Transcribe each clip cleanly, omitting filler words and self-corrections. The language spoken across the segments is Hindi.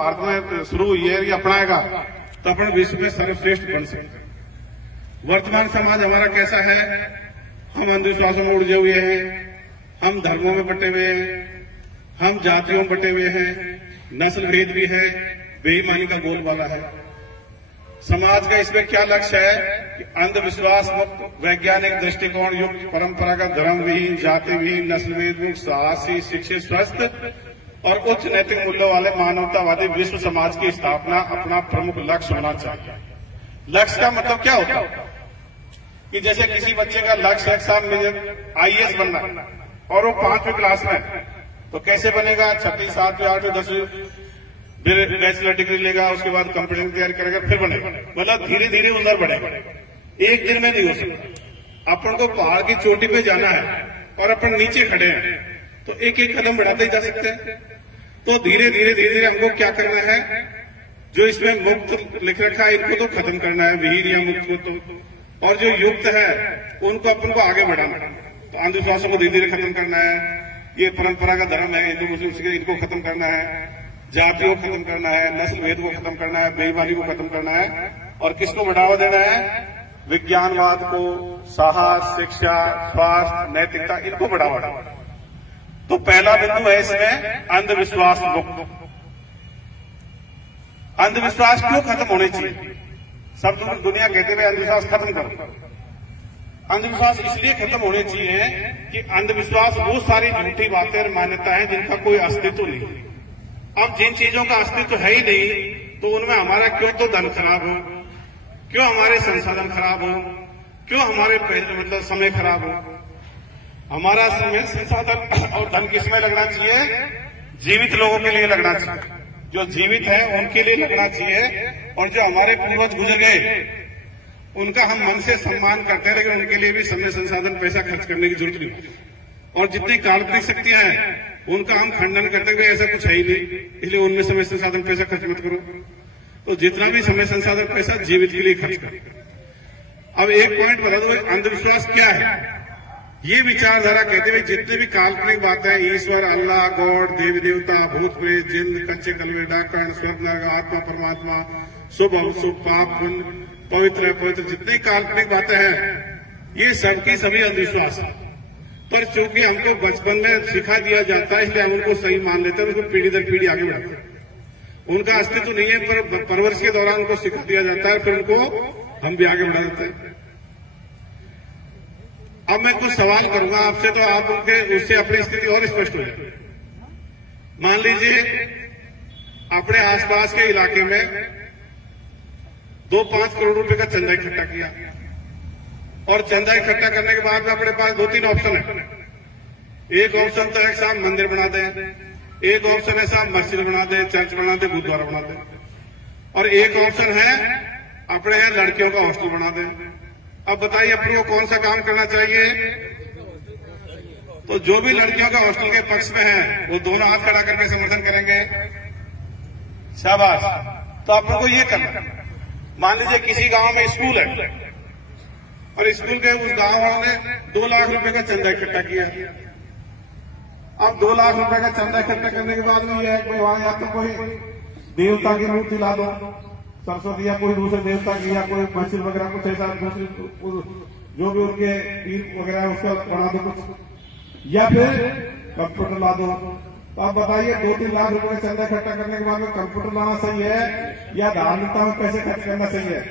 भारत में शुरू हुई है, ये अपनाएगा तो अपन विश्व में सर्वश्रेष्ठ बन सकते। वर्तमान समाज हमारा कैसा है? हम अंधविश्वासों में उलझे हुए हैं, हम धर्मों में बटे हुए हैं, हम जातियों में बटे हुए हैं, नस्ल भेद भी है, बेईमानी का बोलबाला है। समाज का इसमें क्या लक्ष्य है कि अंधविश्वास मुक्त, वैज्ञानिक दृष्टिकोण युक्त, परंपरागत धर्म विहीन, जाति विहीन, नस्ल भेद मुक्त, साहसी, शिक्षित, स्वस्थ और उच्च नैतिक मूल्यों वाले मानवतावादी विश्व समाज की स्थापना अपना प्रमुख लक्ष्य होना चाहिए। लक्ष्य का मतलब क्या होता है कि जैसे किसी बच्चे का लक्ष्य है साहब मुझे IAS बनना और वो 5वीं क्लास में, तो कैसे बनेगा? 6वीं, 7वीं, 8वीं, 10वीं फिर बैचलर डिग्री लेगा, उसके बाद कंपनी की तैयारी करेगा, फिर बनेगा। मतलब धीरे धीरे उधर बढ़ेगा, एक दिन में नहीं हो सकता। अपन को पहाड़ की चोटी पे जाना है और अपन नीचे खड़े हैं तो एक एक कदम बढ़ाते ही जा सकते हैं। तो धीरे धीरे हमको क्या करना है? जो इसमें मुक्त लिख रखा है इनको तो खत्म करना है, विहीन या मुक्त को तो, और जो युक्त है उनको अपन को आगे बढ़ाना है। तो अंधविश्वासों को धीरे धीरे खत्म करना है, ये परंपरागत धर्म है हिंदू मुस्लिम इनको खत्म करना है, जातियों को खत्म करना है, नस्ल भेद को खत्म करना है, बेईमानी को खत्म करना है, और किसको बढ़ावा देना है? विज्ञानवाद को, साहस, शिक्षा, स्वास्थ्य, नैतिकता, इनको बढ़ावा देना। तो पहला बिंदु है इसमें अंधविश्वास मुक्त। अंधविश्वास क्यों खत्म होने चाहिए? सब दुनिया कहते हुए अंधविश्वास खत्म करो। अंधविश्वास इसलिए खत्म होने चाहिए कि अंधविश्वास वो सारी झूठी बातें और मान्यताएं जिनका कोई अस्तित्व नहीं। अब जिन चीजों का अस्तित्व है ही नहीं तो उनमें हमारा क्यों तो धन खराब हो, क्यों हमारे संसाधन खराब हो, क्यों हमारे मतलब समय खराब हो। हमारा समय, संसाधन और धन किसमें लगना चाहिए? जीवित लोगों के लिए लगना चाहिए, जो जीवित है उनके लिए लगना चाहिए, और जो हमारे पूर्वज गुजर गए उनका हम मन से सम्मान करते हैं, लेकिन उनके लिए भी समय, संसाधन, पैसा खर्च करने की जरूरत नहीं। और जितनी काल्पनिक शक्तियां हैं उनका हम खंडन करते हुए ऐसा कुछ है ही नहीं, इसलिए उनमें समय, संसाधन, पैसा खर्च मत करो। तो जितना भी समय, संसाधन, पैसा जीवित के लिए खर्च करो। अब एक पॉइंट बता दो, अंधविश्वास क्या है? ये विचारधारा कहते हुए जितने भी काल्पनिक बातें, ईश्वर, अल्लाह, गॉड, देवी देवता, भूत प्रेत, जिन्न, कच्चे कलवे, डाकण, स्वर्ग, नरक, आत्मा, परमात्मा, शुभ अशुभ, पाप पुण्य, पवित्र अपवित्र, जितनी काल्पनिक बातें हैं ये सब की सभी अंधविश्वास है। पर चूंकि हमको बचपन में सिखा दिया जाता है इसलिए हम उनको सही मान लेते हैं, उनको पीढ़ी दर पीढ़ी आगे बढ़ाते हैं। उनका अस्तित्व नहीं है पर परवरिश के दौरान उनको सिखा दिया जाता है, फिर उनको हम भी आगे बढ़ा देते हैं। अब मैं कुछ सवाल करूंगा आपसे, तो आप उनके उससे अपनी स्थिति और स्पष्ट हो जाए। मान लीजिए अपने आसपास के इलाके में 2-5 करोड़ रुपए का चंदा इकट्ठा किया, और चंदा इकट्ठा करने के बाद में अपने पास 2-3 ऑप्शन है। एक ऑप्शन तो है साहब मंदिर बना दें, एक ऑप्शन है साहब मस्जिद बना दें, चर्च बना दें, गुरुद्वारा बना दें, और एक ऑप्शन है अपने यहाँ लड़कियों का हॉस्टल बना दें। अब बताइए अपने को कौन सा काम करना चाहिए? तो जो भी लड़कियों का हॉस्टल के पक्ष में है वो दोनों हाथ खड़ा करके समर्थन करेंगे, शाबाश। तो अपन को ये करना, मान लीजिए किसी गांव में स्कूल है और स्कूल के उस गांव वालों ने 2 लाख रुपए का चंदा इकट्ठा किया। अब 2 लाख रुपए का चंदा इकट्ठा करने के बाद में यह है कि वहां या तो कोई देवता की मूर्ति ला दो, सरस्वती या कोई दूसरे देवता की, या कोई मस्जिद वगैरह कुछ ऐसा दूसरी जो भी उनके पीर वगैरह उसका बना दो कुछ, या फिर कंप्यूटर ला दो। तो आप बताइए 2-3 लाख रुपए का चंदा इकट्ठा करने के बाद में कंप्यूटर लाना सही है या धार्मिकता में पैसे खर्च करना सही है?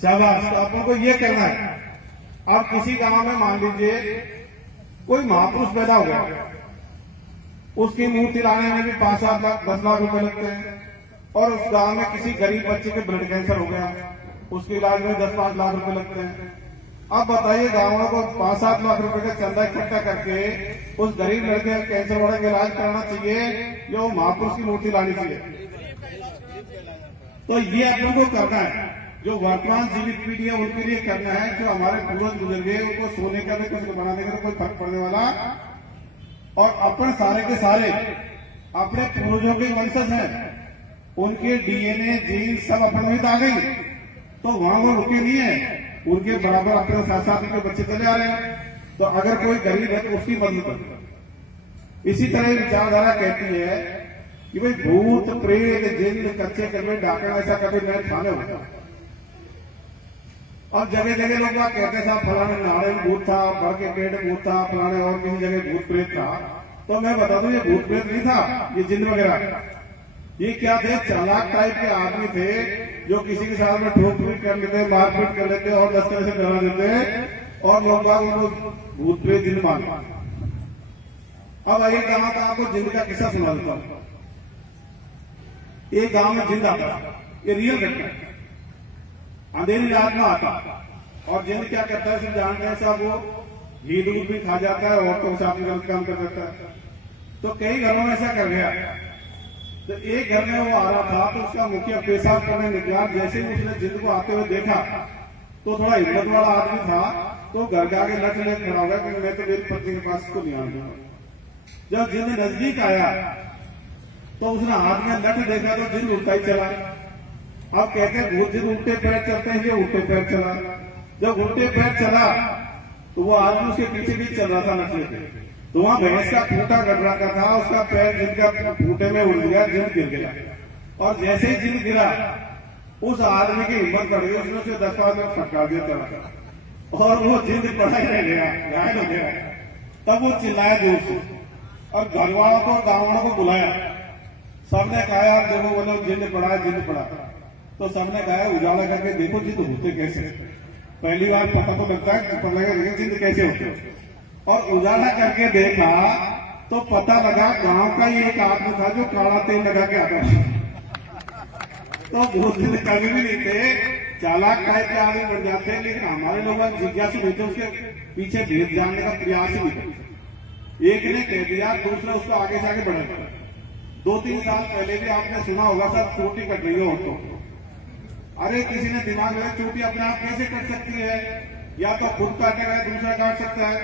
शाबाश। तो अपन को ये करना है। अब किसी गांव में मान लीजिए कोई महापुरुष पैदा हो गया, उसकी मूर्ति लाने में भी 5-7 लाख 10 लाख रुपए लगते हैं, और उस गांव में किसी गरीब बच्चे के ब्लड कैंसर हो गया, उसके इलाज में 10-5 लाख रुपए लगते हैं। अब बताइए गांवों को 5-7 लाख रुपए का चंदा इकट्ठा करके उस गरीब लड़के का कैंसर वाले का इलाज कराना चाहिए या वो महापुरुष की मूर्ति लानी चाहिए? तो ये अपन को करना है, जो वर्तमान जीवित पीढ़ी है उनके लिए करना है। जो हमारे पूर्वज गुजर गए उनको सोने का भी कुछ बनाने का कोई फर्क पड़ने वाला, और अपन सारे के सारे अपने पूर्वजों के वंशज हैं, उनके DNA जीन सब अपन में आ गई, तो वहां वो रुके नहीं है, उनके बराबर अपने साथ उनके बच्चे चले आ रहे हैं। तो अगर कोई गरीब है तो उसकी मदद करो। इसी तरह विचारधारा कहती है कि भाई भूत प्रेत जिन कच्चे कलमे डाकना ऐसा कभी मैं थाने होता। और जगह जगह लोग वहां कहते साहब फलाने नारायण भूत था, बड़ के पेड़ भूत था, फलाने और किसी जगह भूत प्रेत था। तो मैं बता दूं ये भूत प्रेत नहीं था, ये जिन वगैरह। ये क्या थे, चालाक टाइप के आदमी थे जो किसी के साथ में ठोक पीट कर लेते, मारपीट कर लेते और 10 तरह से डरा देते और लोग उनको भूत प्रेत जिन मानते। अब आइए कहा था आपको जिन का किस्सा सुना देता हूं। एक गांव में जिन आता, ये रियल घटना, अंधेरी रात में आता और जिन क्या करता है जानते हैं साहब, वो घी दूध भी खा जाता है, औरतों के साथ गलत काम कर देता है। तो कई घरों में ऐसा कर गया। तो एक घर में वो आ रहा था तो उसका मुखिया पेशाब करने निकला। जैसे ही उसने जिन को आते हुए देखा तो थोड़ा हिम्मत वाला आदमी था, तो घर के आगे लट लेकर खड़ा होगा क्योंकि मैं तो मेरी पत्नी के पास इसको नहीं आऊंगा। जब जिन नजदीक आया तो उसने हाथ में लट देखा तो जिन उल्टा ही चला। अब कहते हैं भूत जिन उल्टे पैर चलते हैं, ये उल्टे पैर चला। जब उल्टे पैर चला तो वो आदमी उसके पीछे भी चल रहा था नशे पे। तो वहां भैंस का खूंटा कर रखा था, उसका पैर जिनका खूंटे में उड़ गया, जिन गिर गया। और जैसे ही जिन गिरा उस आदमी की हिम्मत बढ़ गई, उसने उसे 10 बार फटकार दिया चला और वो जिन पड़ा ही रह गया, घायल हो गया। तब वो चिल्लाया जोर से और घर वालों को गाँव वालों को बुलाया। सबने कहा देखो बोलो जिन पड़ा है, जिन पड़ा। तो सबने कहा उजाला करके देखो जिन होते कैसे। पहली बार पता तो लगता है, पता लगा जिन कैसे होते। और उजाला करके देखा तो पता लगा गांव का ही एक आदमी था जो काला तेल लगा के आता था। तो बहुत दिन कभी भी नहीं थे, चालाक टाइप के आदमी बन जाते हैं। लेकिन हमारे लोग जिज्ञासु नहीं थे, उसके पीछे भेद जानने का प्रयास ही नहीं करते। एक ने कह दिया, दूसरा उसको आगे से आगे बढ़ा। 2-3 साल पहले भी आपने सुना होगा सर, चोटी कट रही हो तो अरे किसी ने दिमाग में चोटी अपने आप कैसे कट सकती है, या तो खुद काटेगा या दूसरा काट सकता है।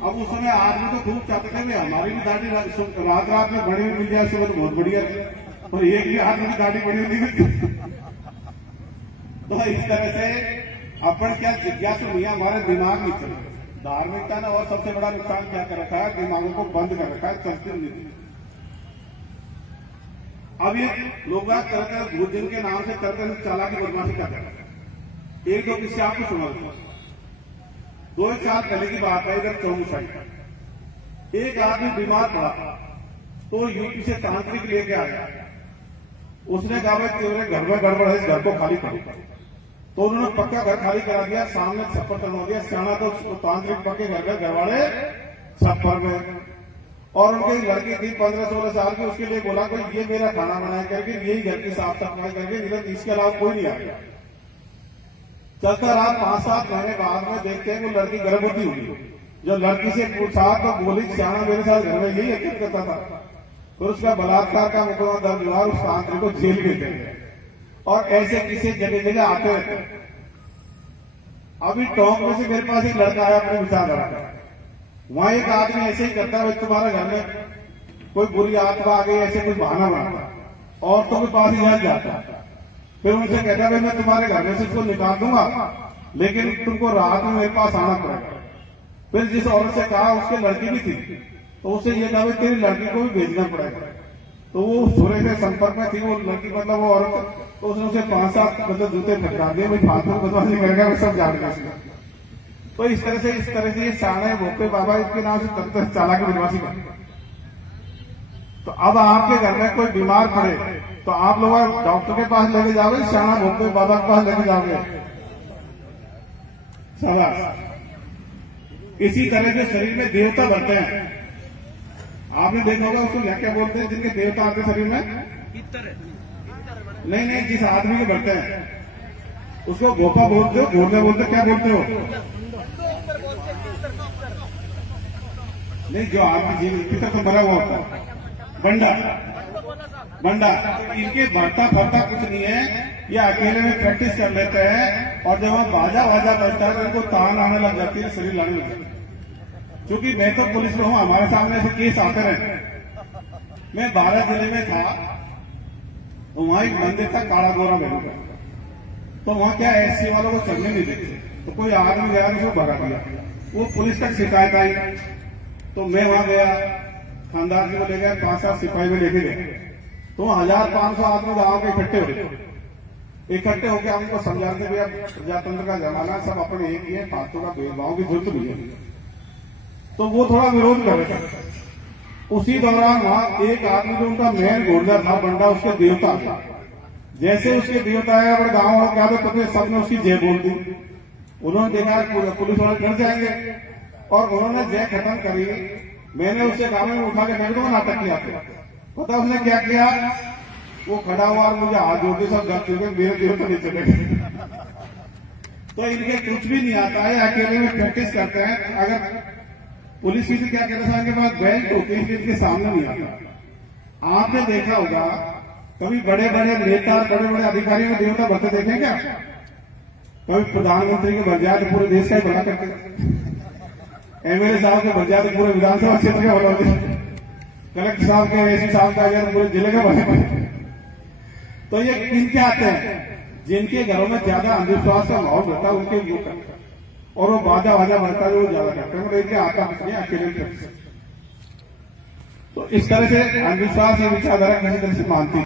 अब उस समय आदमी तो खूब चाहते थे हमारी भी दाढ़ी रात में बड़ी मिल जाए, सुबह तो बहुत बढ़िया है, और एक ही आदमी की दाढ़ी बड़ी नहीं मिलती। तो इस तरह से अपन क्या जिज्ञासु नहीं, हमारे दिमाग में चले। धार्मिकता ने और सबसे बड़ा नुकसान क्या कर रखा है, दिमागों को बंद कर रखा है, चलती नहीं। अब ये लोग तरह तरह भूत जिन के नाम से तरह चालाकी बदमाशी कर रहे हैं। एक दो किस्से आपको सुना दूं। 2-1 साल पहले की बात है, इधर चौमुं साइड एक आदमी बीमार पड़ा तो यूपी से तांत्रिक लेके आया। उसने कहा भाई तेरे घर में गड़बड़ है, इस घर को खाली करो। तो उन्होंने पक्का घर खाली करा दिया, सामने छप्पर टंगा दिया। सियाना तो तांत्रिक पक्के घर वाले छप्पर में। और उनकी लड़की थी 15-16 साल की, उसके लिए बोला कोई ये मेरा खाना बनाया करके, यही घर की साफ सफाई करके, इसके अलावा कोई नहीं आया। चलता रहा 5-7 महीने बाद में देखते हैं वो लड़की गर्भवती हुई। जो लड़की से पूछा तो बोली श्यामा मेरे साथ घर में यही यकीन करता था। तो उसका बलात्कार का मुकदमा दर्ज हुआ, उस तांत्रिक को जेल में गए। और ऐसे किसी जगह जगह आते रहते। अभी टोंक में से मेरे पास एक लड़का आया अपने विचार लड़का, वहां एक आदमी ऐसे ही करता है, तुम्हारे घर में कोई बुरी आत्मा आ गई, ऐसे कुछ बहाना बनाता, औरतों के पास ही जाता। फिर उनसे कहता है मैं तुम्हारे घर में से इसको निकाल दूंगा, लेकिन तुमको रात में मेरे पास आना पड़ेगा। फिर जिस औरत से कहा उसकी लड़की भी थी, तो उससे ये कहा तेरी लड़की को भी भेजना पड़ेगा। तो वो थोड़े से संपर्क में थी वो लड़की, मतलब वो औरत। तो उसने उसे 5-7 मतलब जूते फटका दिए, भाई फालतू बदमाशी करेगा, वो सब जान गया। तो इस तरह से ये साने भोपे बाबा इसके नाम से चालाकी बदमाशी करते। तो अब आपके घर में कोई बीमार पड़े तो आप लोग डॉक्टर के पास लेके जाओगे, श्यामा भोपे बाबा के पास लेके जाओगे। शाबाश। इसी तरह के शरीर में देवता बनते हैं। आपने देखा होगा उसको क्या बोलते हैं जिनके देवता आपके शरीर में? नहीं, जिस आदमी के बढ़ते हैं उसको गोपा बोलते हो, घोड़े बोलते, क्या बोलते हो? नहीं, जो आदमी जीवित पिता तो मरा हुआ होता है, बंडा। इनके बढ़ता फरता कुछ नहीं है, ये अकेले में प्रैक्टिस कर लेते हैं। और जब वहां बाजा बजता है तो इनको तान आने लग जाती है, शरीर लाने लग जाती है। क्योंकि मैं तो पुलिस में हूं, हमारे सामने ऐसे केस आते रहे। मैं 12 जिले में था, तो वहां एक मंदिर था काला गोरा मेरू का। तो वहां क्या एससी वालों को चलने नहीं देते, तो कोई आदमी गया उसको भगा दिया। वो पुलिस तक शिकायत आई, तो मैं वहां गया, खानदान को ले गए, 5-7 सिपाही में लेके गए, तो 1500 आदमी गांव के इकट्ठे होकर हम उनको समझाते भैया प्रजातंत्र का जमाना, सब अपने एक ही है, फालतू का भेदभाव की जरूरत नहीं है। तो वो थोड़ा विरोध कर रहे थे। उसी दौरान वहां एक आदमी जो उनका मेन घोड़दार था बंडा, उसके देवता था। जैसे उसके देवता है और गांव वालों क्या तो तब सबने उसकी जय बोल दी। उन्होंने देखा पुलिस वाले डर जाएंगे और उन्होंने जय खत्म करी। मैंने उससे गांव में उठा के फेंक दूंगा, नाटक किया। पता उसने क्या किया, वो खड़ा हुआ और मुझे हाथ जोड़ते सब गलती में मेरे देवता नहीं चले गए। तो इनके कुछ भी नहीं आता है, अकेले में प्रैक्टिस करते हैं। अगर पुलिस की क्या कहते हैं, इनके पास बेल्ट होती है, इनके सामने नहीं आता। आपने देखा होगा कभी बड़े बड़े नेता और बड़े बड़े अधिकारियों के देवता बनते देखे क्या? कभी प्रधानमंत्री के बन जाए तो पूरे देश का ही बना करते, एमएलए साहब के बन जाए तो पूरे विधानसभा क्षेत्र के बना होते, कलेक्टर साहब के एसपी साहब का जाए तो पूरे जिले के बने। तो ये किनके आते हैं? जिनके घरों में ज्यादा अंधविश्वास का माहौल रहता है उनके वो करते हैं, और वो बाजा वाजा बनता है वो ज्यादा करते हैं। इनके आता नहीं अकेले करते। तो इस तरह से अंधविश्वास या विचारधारा किसी तरह से मानती है।